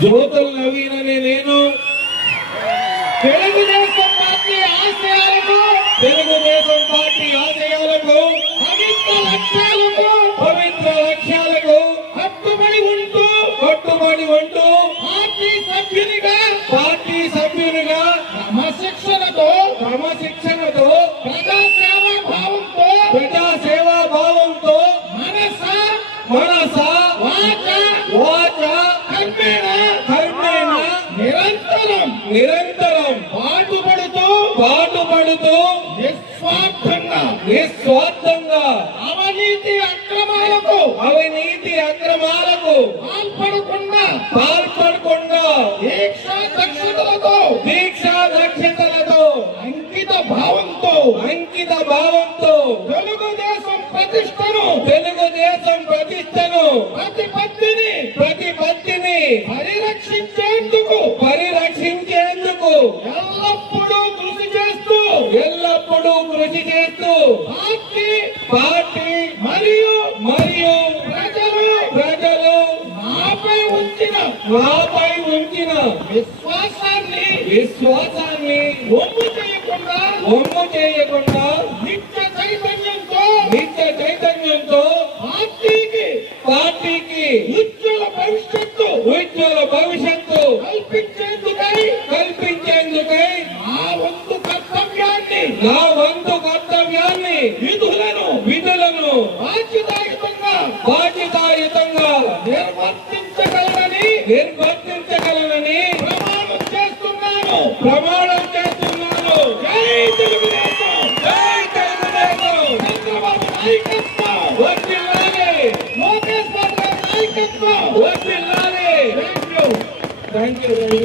జ్యోతులు నవీనని నేను తెలుగుదేశం పార్టీ ఆశయాలకు పవిత్ర లక్ష్యాలకు కట్టుబడి ఉంటూ పార్టీ సభ్యునిగా క్రమశిక్షణతో ప్రజాసేవా భావంతో మనస వాచ కర్మేణ నిరంతరం పాటుపడుతూ నిస్వార్థంగా అవినీతి అక్రమాలకు పాల్పడకుండా దీక్షా దక్షతలతో అంకిత భావంతో తెలుగుదేశం ప్రతిష్టను ప్రతిపత్తిని పరిరక్షించేందుకు ఎల్లప్పుడూ కృషి చేస్తూ పార్టీ మరియు ప్రజలు నాపై ఉంచిన విశ్వాసాన్ని ఒమ్ము చేయకుండా నిత్య చైతన్యంతో పార్టీకి ఉజ్వల భవిష్యత్తు కల్పించేందుకై నా వంతు కర్తవ్యాన్ని విధులను బాధ్యతాయుతంగా నిర్వర్తించగలనని ప్రమాణం చేస్తున్నాను. జై తెలుగుదేశం. చంద్రబాబు నాయకత్వం వర్ధిల్లాలి. లోకేష్ బాబు గారి నాయకత్వం వర్ధిల్లాలి. Thank you.